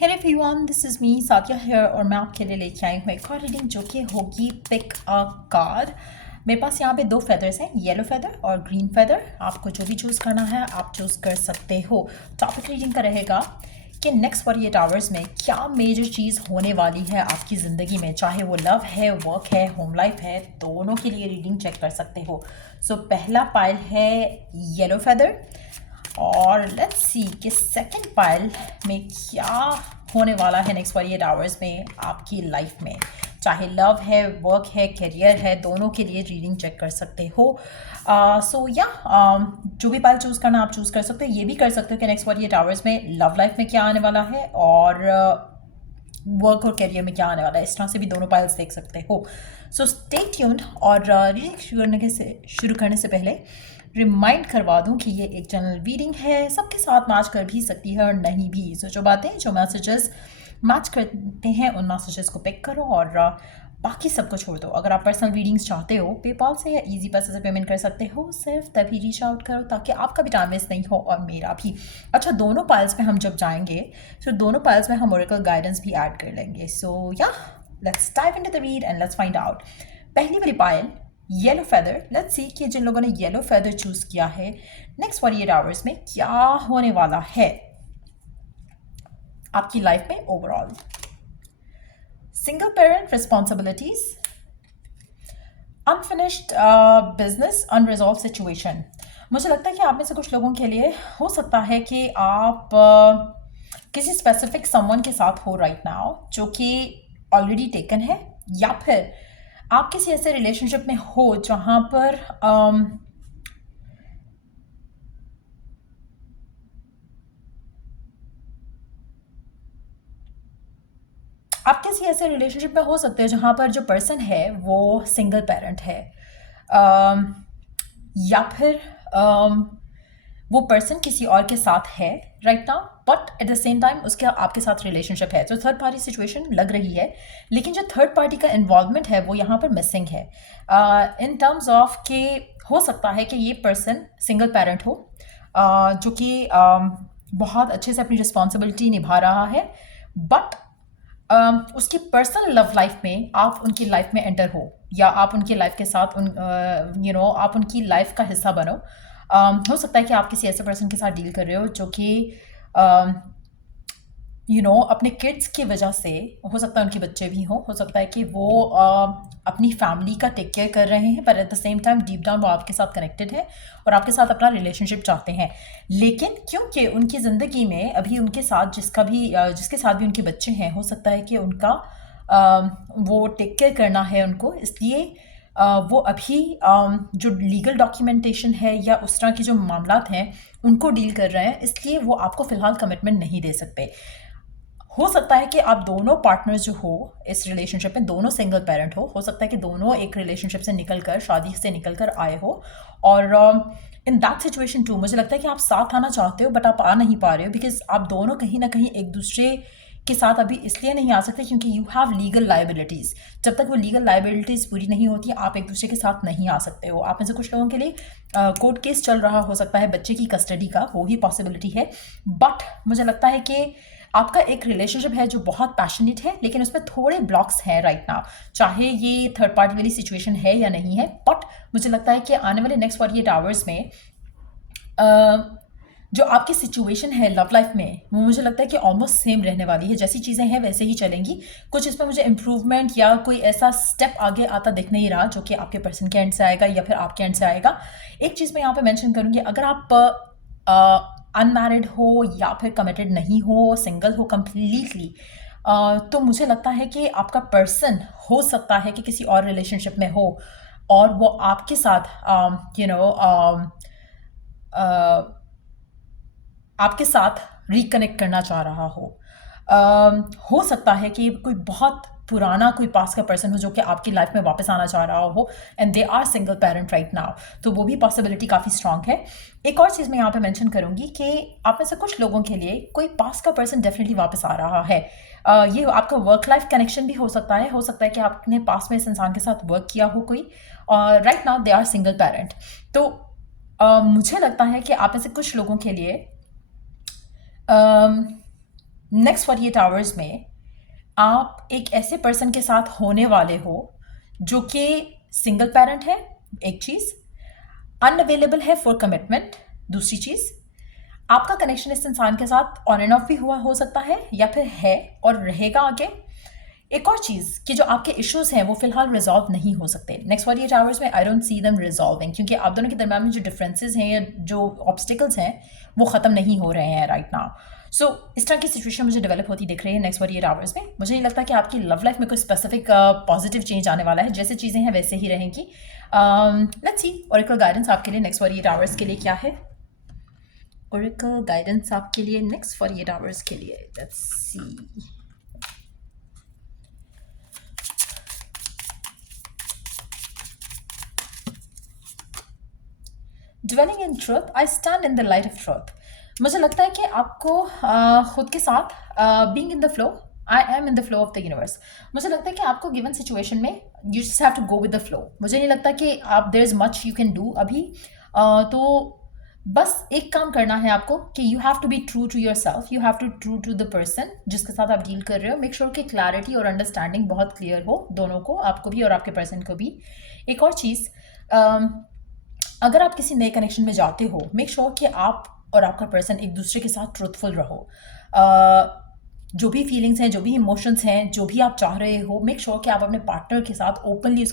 Hello everyone, this is me Sadia here और मैं आपके लिए लेके आई हूँ एक और रीडिंग जो कि होगी पिक अ कार्ड। मेरे पास यहाँ पे दो फेदर्स हैं, येलो फेदर और ग्रीन फेदर। आपको जो भी चूज़ करना है आप चूज़ कर सकते हो। टॉपिक रीडिंग का रहेगा कि नेक्स्ट 48 आवर्स में क्या मेजर चीज़ होने वाली है आपकी ज़िंदगी में, चाहे वो लव है, वर्क है, होम लाइफ है, दोनों के लिए रीडिंग चेक कर सकते हो। सो पहला पाइल है येलो फेदर और लेट्स सी कि सेकंड पाइल में क्या होने वाला है नेक्स्ट 48 आवर्स में आपकी लाइफ में, चाहे लव है, वर्क है, करियर है, दोनों के लिए रीडिंग चेक कर सकते हो। सो या जो भी पाइल चूज़ करना आप चूज़ कर सकते हो। ये भी कर सकते हो कि नेक्स्ट 48 आवर्स में लव लाइफ में क्या आने वाला है और वर्क और करियर में क्या आने वाला है। इस तरह से भी दोनों पाइल्स देख सकते हो। So stay tuned. और रीडिंग शुरू करने से पहले रिमाइंड करवा दूं कि ये एक जनरल रीडिंग है, सबके साथ मैच कर भी सकती है और नहीं भी। सो जो बातें जो मैसेजेस मैच करते हैं उन मैसेजेस को पिक करो और बाकी सबको छोड़ दो। अगर आप पर्सनल रीडिंग्स चाहते हो पेपाल से या इजी पैसे से पेमेंट कर सकते हो, सिर्फ तभी रीच आउट करो ताकि आपका भी टाइम वेस्ट नहीं हो और मेरा भी। अच्छा, दोनों पाइल्स में हम जब जाएंगे तो दोनों पाइल्स में हम ओरेकल गाइडेंस भी ऐड कर लेंगे। सो या let's dive into the read and let's find out. पहली वाली pile yellow feather. Let's see कि जिन लोगों ने येलो फेदर चूज किया है नेक्स्ट 48 आवर्स में क्या होने वाला है आपकी लाइफ में overall. Single parent responsibilities, unfinished business, unresolved situation. मुझे लगता है कि आप में से कुछ लोगों के लिए हो सकता है कि आप किसी स्पेसिफिक समवन के साथ हो राइट नाउ जो कि ऑलरेडी टेकन है, या फिर आप किसी ऐसे रिलेशनशिप में हो जहां पर आप किसी ऐसे रिलेशनशिप में हो सकते हो जहां पर जो पर्सन है वो सिंगल पेरेंट है, या फिर वो पर्सन किसी और के साथ है right now, but at the same time उसके आपके साथ रिलेशनशिप है। तो थर्ड पार्टी सिचुएशन लग रही है, लेकिन जो थर्ड पार्टी का इन्वॉल्वमेंट है वो यहाँ पर मिसिंग है। इन टर्म्स ऑफ कि हो सकता है कि ये पर्सन सिंगल पेरेंट हो, जो कि बहुत अच्छे से अपनी रिस्पॉन्सिबिलिटी निभा रहा है, बट उसकी पर्सनल लव लाइफ में आप उनकी लाइफ में एंटर हो या आप उनकी लाइफ के साथ आप उनकी लाइफ का हिस्सा बनो। हो सकता है कि आप किसी ऐसे पर्सन के साथ डील कर रहे हो जो कि अपने किड्स की वजह से, हो सकता है उनके बच्चे भी हों, हो सकता है कि वो अपनी फैमिली का टेक केयर कर रहे हैं, पर at the same time deep down वो आपके साथ कनेक्टेड है और आपके साथ अपना रिलेशनशिप चाहते हैं। लेकिन क्योंकि उनकी ज़िंदगी में अभी उनके साथ जिसके साथ भी उनके बच्चे हैं, हो सकता है कि उनका वो टेक केयर करना है उनको, इसलिए वो अभी जो लीगल डॉक्यूमेंटेशन है या उस तरह की जो मामलात हैं उनको डील कर रहे हैं, इसलिए वो आपको फ़िलहाल कमिटमेंट नहीं दे सकते। हो सकता है कि आप दोनों पार्टनर्स जो हो इस रिलेशनशिप में, दोनों सिंगल पेरेंट हो सकता है कि दोनों एक रिलेशनशिप से निकलकर, शादी से निकलकर आए हो, और इन दैट सिचुएशन टू मुझे लगता है कि आप साथ आना चाहते हो बट आप आ नहीं पा रहे हो, बिकॉज आप दोनों कहीं ना कहीं एक दूसरे के साथ अभी इसलिए नहीं आ सकते क्योंकि यू हैव लीगल लाइबिलिटीज़। जब तक वो लीगल लाइबिलिटीज़ पूरी नहीं होती आप एक दूसरे के साथ नहीं आ सकते हो। आप में से कुछ लोगों के लिए कोर्ट केस चल रहा हो सकता है बच्चे की कस्टडी का, वो ही पॉसिबिलिटी है, बट मुझे लगता है कि आपका एक रिलेशनशिप है जो बहुत पैशनेट है, लेकिन उसमें थोड़े ब्लॉक्स हैं राइट नाउ, चाहे ये थर्ड पार्टी वाली सिचुएशन है या नहीं है। बट मुझे लगता है कि आने वाले नेक्स्ट 48 आवर्स में जो आपकी सिचुएशन है लव लाइफ में, वो मुझे लगता है कि ऑलमोस्ट सेम रहने वाली है। जैसी चीज़ें हैं वैसे ही चलेंगी। कुछ इसमें मुझे इम्प्रूवमेंट या कोई ऐसा स्टेप आगे आता दिख नहीं रहा जो कि आपके पर्सन के एंड से आएगा या फिर आपके एंड से आएगा। एक चीज़ मैं यहाँ पे मेंशन करूँगी, अगर आप अनमैरिड हो या फिर कमिटेड नहीं हो, सिंगल हो कम्प्लीटली, तो मुझे लगता है कि आपका पर्सन हो सकता है कि किसी और रिलेशनशिप में हो और वो आपके साथ आपके साथ रिकनेक्ट करना चाह रहा हो। हो सकता है कि कोई बहुत पुराना कोई पास का पर्सन हो जो कि आपकी लाइफ में वापस आना चाह रहा हो and they are single parent right now, तो वो भी पॉसिबिलिटी काफ़ी स्ट्रांग है। एक और चीज़ मैं यहाँ पे मेंशन करूँगी कि आप में से कुछ लोगों के लिए कोई पास का पर्सन डेफिनेटली वापस आ रहा है। ये आपका वर्क लाइफ कनेक्शन भी हो सकता है, हो सकता है कि आपने पास में इस इंसान के साथ वर्क किया हो कोई, और right now they are single parent. तो मुझे लगता है कि आप में से कुछ लोगों के लिए नेक्स्ट 48 आवर्स में आप एक ऐसे पर्सन के साथ होने वाले हो जो कि सिंगल पेरेंट है, एक चीज़, अनअवेलेबल है फॉर कमिटमेंट, दूसरी चीज़, आपका कनेक्शन इस इंसान के साथ ऑन एंड ऑफ भी हुआ हो सकता है या फिर है और रहेगा आगे। एक और चीज़ कि जो आपके इश्यूज हैं वो फिलहाल रिजॉल्व नहीं हो सकते नेक्स्ट 48 आवर्स में। I don't see them resolving, क्योंकि आप दोनों के दरम्यान में जो डिफरेंसेस हैं या जो ऑब्स्टिकल्स हैं वो ख़त्म नहीं हो रहे हैं राइट नाउ। सो इस तरह की सिचुएशन मुझे डेवलप होती दिख रही है नेक्स्ट 48 आवर्स में। मुझे नहीं लगता कि आपकी लव लाइफ में कोई स्पेसिफिक पॉजिटिव चेंज आने वाला है, जैसे चीज़ें हैं वैसे ही रहेंगी। लेट्स सी ओरेकल गाइडेंस आपके लिए नेक्स्ट 48 आवर्स के लिए क्या है। ओरेकल गाइडेंस आपके लिए नेक्स्ट 48 आवर्स के लिए, let's see. Dwelling in truth, I stand in the light of truth. मुझे लगता है कि आपको खुद के साथ being in the flow, I am in the flow of the universe. मुझे लगता है कि आपको गिवन सिचुएशन में you just have to go with the flow. मुझे नहीं लगता कि आप there is much you can do अभी। तो बस एक काम करना है आपको कि you have to be true to yourself, you have to true to the person जिसके साथ आप डील कर रहे हो। मेक श्योर कि क्लैरिटी और अंडरस्टैंडिंग बहुत क्लियर हो दोनों को, आपको भी और आपके पर्सन को भी। एक और चीज़, अगर आप किसी नए कनेक्शन में जाते हो, मेक श्योर कि आप और आपका पर्सन एक दूसरे के साथ ट्रूथफुल रहो। जो भी फीलिंग्स हैं, जो भी इमोशंस हैं, जो भी आप चाह रहे हो, मेक श्योर कि आप अपने पार्टनर के साथ ओपनली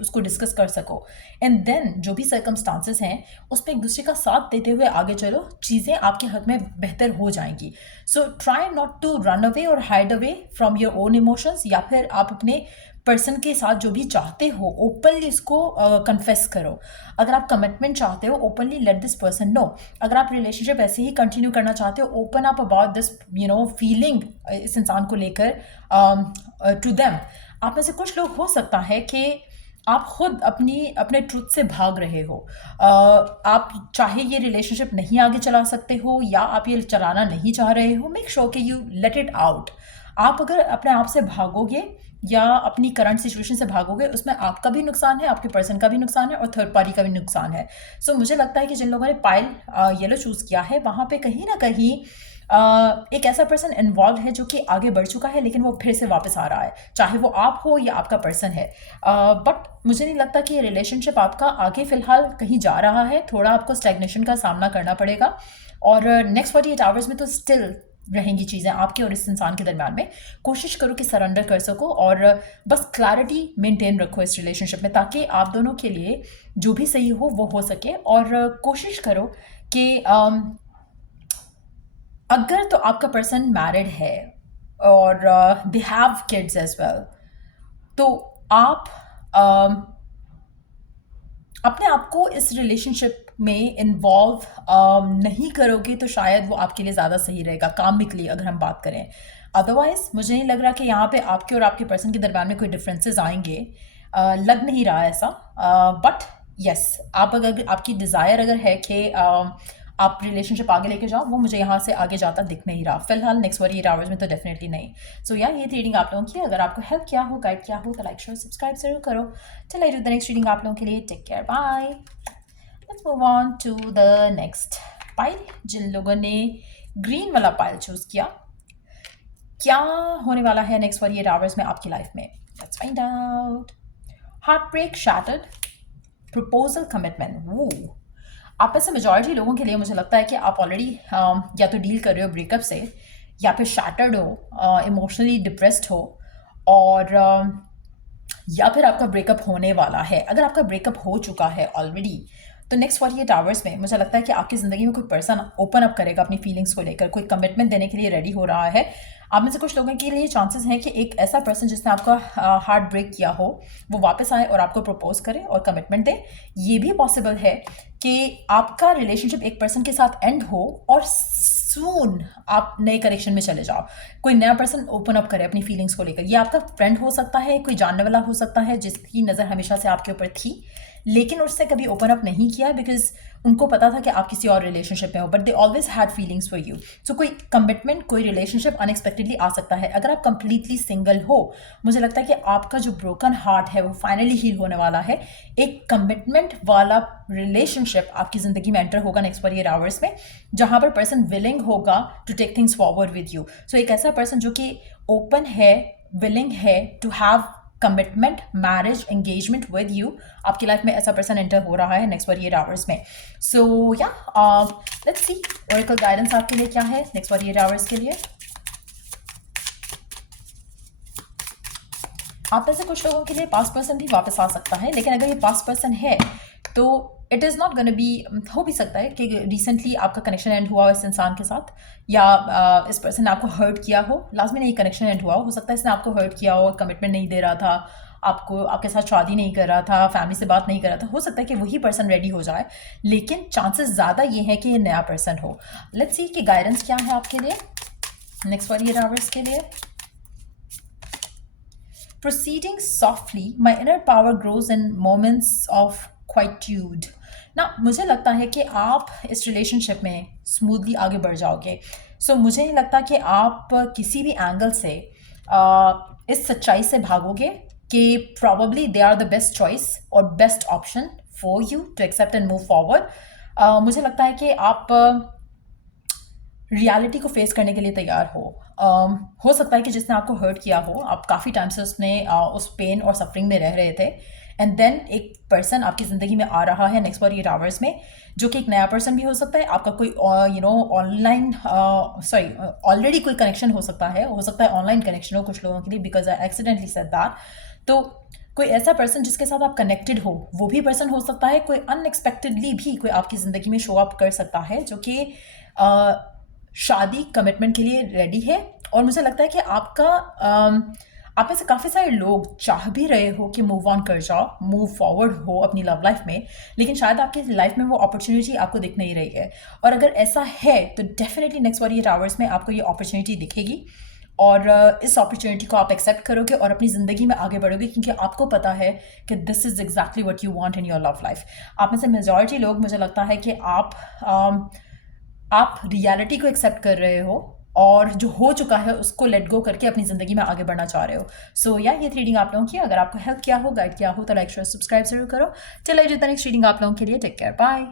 उसको डिस्कस कर सको। एंड देन जो भी सर्कमस्टांसेस हैं उसमें एक दूसरे का साथ देते हुए आगे चलो, चीज़ें आपके हक में बेहतर हो जाएंगी। So try not to run away और hide away from your own emotions, या फिर आप अपने पर्सन के साथ जो भी चाहते हो ओपनली उसको कन्फेस करो। अगर आप कमिटमेंट चाहते हो, openly let this person know. अगर आप रिलेशनशिप ऐसे ही कंटिन्यू करना चाहते हो, open up about this feeling इस इंसान को लेकर टू देम। आप में से कुछ लोग हो सकता है कि आप खुद अपने ट्रुथ से भाग रहे हो। आप चाहे ये रिलेशनशिप नहीं आगे चला सकते हो या आप ये चलाना नहीं चाह रहे हो, मेक श्योर कि यू लेट इट आउट। आप अगर अपने आप से भागोगे या अपनी करंट सिचुएशन से भागोगे, उसमें आपका भी नुकसान है, आपके पर्सन का भी नुकसान है और थर्ड पार्टी का भी नुकसान है। सो मुझे लगता है कि जिन लोगों ने पाइल येलो चूज़ किया है, वहाँ पे कहीं ना कहीं एक ऐसा पर्सन इन्वॉल्व है जो कि आगे बढ़ चुका है, लेकिन वो फिर से वापस आ रहा है, चाहे वो आप हो या आपका पर्सन है। बट मुझे नहीं लगता कि ये रिलेशनशिप आपका आगे फिलहाल कहीं जा रहा है। थोड़ा आपको स्टैग्नेशन का सामना करना पड़ेगा और नेक्स्ट 48 आवर्स में तो स्टिल रहेंगी चीज़ें आपके और इस इंसान के दरम्यान में। कोशिश करो कि सरेंडर कर सको और बस क्लैरिटी मेंटेन रखो इस रिलेशनशिप में, ताकि आप दोनों के लिए जो भी सही हो वो हो सके। और कोशिश करो कि अगर तो आपका पर्सन मैरिड है और they have kids as well, तो आप अपने आप को इस रिलेशनशिप में इन्वॉल्व नहीं करोगे तो शायद वो आपके लिए ज़्यादा सही रहेगा, कामिकली अगर हम बात करें। अदरवाइज मुझे नहीं लग रहा कि यहाँ पे आपके और आपके पर्सन के दरम्यान में कोई डिफरेंसेस आएंगे, लग नहीं रहा ऐसा। बट यस, आप अगर आपकी डिज़ायर अगर है कि आप रिलेशनशिप आगे लेके जाओ, वो मुझे यहाँ से आगे जाता दिख नहीं रहा फिलहाल नेक्स्ट 48 आवर्स में, तो डेफिनेटली नहीं। सो यार ये रीडिंग आप लोगों की, अगर आपको हेल्प किया हो, गाइड किया हो, तो लाइक शेयर सब्सक्राइब जरूर करो। चल I do the next reading आप लोगों के लिए। Take care, bye. Let's move on to the next pile. जिन लोगों ने ग्रीन वाला पाइल चूज किया, क्या होने वाला है नेक्स्ट 48 आवर्स में आपकी लाइफ में, let's find out. Heartbreak, shattered, proposal, commitment. आप में से मेजॉरिटी लोगों के लिए मुझे लगता है कि आप ऑलरेडी या तो डील कर रहे हो ब्रेकअप से, या फिर शैटर्ड हो, इमोशनली डिप्रेस्ड हो, और या फिर आपका ब्रेकअप होने वाला है। अगर आपका ब्रेकअप हो चुका है ऑलरेडी, तो नेक्स्ट 48 आवर्स में मुझे लगता है कि आपकी ज़िंदगी में कोई पर्सन ओपन अप करेगा अपनी फीलिंग्स को लेकर, कोई कमिटमेंट देने के लिए रेडी हो रहा है। आप में से कुछ लोगों के लिए चांसेस हैं कि एक ऐसा पर्सन जिसने आपका हार्ट ब्रेक किया हो वो वापस आए और आपको प्रपोज करे और कमिटमेंट दे। ये भी पॉसिबल है कि आपका रिलेशनशिप एक पर्सन के साथ एंड हो और सून आप नए कनेक्शन में चले जाओ, कोई नया पर्सन ओपन अप करे अपनी फीलिंग्स को लेकर। ये आपका फ्रेंड हो सकता है, कोई जानने वाला हो सकता है जिसकी नज़र हमेशा से आपके ऊपर थी, लेकिन उससे कभी ओपन अप नहीं किया बिकॉज उनको पता था कि आप किसी और रिलेशनशिप में हो, but they always had feelings for you. So कोई कमिटमेंट, कोई रिलेशनशिप अनएक्सपेक्टेडली आ सकता है। अगर आप कंप्लीटली सिंगल हो, मुझे लगता है कि आपका जो ब्रोकन हार्ट है वो फाइनली हील होने वाला है। एक कमिटमेंट वाला रिलेशनशिप आपकी ज़िंदगी में एंटर होगा नेक्स्ट 48 आवर्स में, जहाँ पर पर्सन विलिंग होगा to take things forward with you. So एक ऐसा पर्सन जो कि ओपन है, विलिंग है to have commitment, marriage, engagement with you, आपकी लाइफ में ऐसा पर्सन एंटर हो रहा है नेक्स्ट 48 आवर्स में। सो या लेट्स सी ओरेकल गाइडेंस आपके लिए क्या है नेक्स्ट 48 आवर्स के लिए। आप में से कुछ लोगों के लिए पास्ट पर्सन भी वापस आ सकता है, लेकिन अगर ये पास्ट पर्सन है तो it is not gonna be, हो भी सकता है कि रिसेंटली आपका कनेक्शन एंड हुआ हो इस इंसान के साथ, या इस पर्सन ने आपको हर्ट किया हो। लास्ट में नहीं कनेक्शन एंड हुआ हो सकता है इसने आपको हर्ट किया हो, कमिटमेंट नहीं दे रहा था आपको, आपके साथ शादी नहीं कर रहा था, फैमिली से बात नहीं कर रहा था। हो सकता है कि वही पर्सन रेडी हो जाए, लेकिन चांसेस ज़्यादा ये है कि ये नया पर्सन हो। लेट्स सी कि गाइडेंस क्या है आपके लिए नेक्स्ट 48 आवर्स के लिए। Proceeding softly, my inner power grows in moments of quietude. ना मुझे लगता है कि आप इस रिलेशनशिप में स्मूथली आगे बढ़ जाओगे। सो मुझे नहीं लगता कि आप किसी भी एंगल से इस सच्चाई से भागोगे कि probably they are the best choice और best option for you to accept and move forward. मुझे लगता है कि आप रियलिटी को फेस करने के लिए तैयार हो सकता है कि जिसने आपको हर्ट किया हो, आप काफ़ी टाइम से उस पेन और सफरिंग में रह रहे थे, एंड देन एक पर्सन आपकी ज़िंदगी में आ रहा है नेक्स्ट 48 आवर्स में, जो कि एक नया पर्सन भी हो सकता है, आपका कोई ऑनलाइन ऑलरेडी कोई कनेक्शन हो सकता है ऑनलाइन कनेक्शन हो कुछ लोगों के लिए, because I accidentally said that. तो कोई ऐसा पर्सन जिसके साथ आप कनेक्टेड हो वो भी पर्सन हो सकता है। कोई अनएक्सपेक्टेडली भी कोई आपकी ज़िंदगी में शो अप कर सकता है जो कि शादी, कमिटमेंट के लिए रेडी है। और मुझे लगता है कि आप में से काफ़ी सारे लोग चाह भी रहे हो कि मूव ऑन कर जाओ, मूव फॉरवर्ड हो अपनी लव लाइफ में, लेकिन शायद आपकी लाइफ में वो अपॉर्चुनिटी आपको दिख नहीं रही है। और अगर ऐसा है तो डेफिनेटली नेक्स्ट 48 आवर्स में आपको ये अपॉर्चुनिटी दिखेगी, और इस अपॉर्चुनिटी को आप एक्सेप्ट करोगे और अपनी ज़िंदगी में आगे बढ़ोगे, क्योंकि आपको पता है कि this is exactly what you want in your love life. आप में से मेजॉरिटी लोग, मुझे लगता है कि आप रियलिटी को एक्सेप्ट कर रहे हो और जो हो चुका है उसको लेट गो करके अपनी ज़िंदगी में आगे बढ़ना चाह रहे हो। सो या ये रीडिंग आप लोगों की अगर आपको हेल्प किया हो, गाइड किया हो, तो लाइक शेयर सब्सक्राइब जरूर करो। चलिए, जितना नेक्स्ट रीडिंग आप लोगों के लिए, टेक केयर, बाय।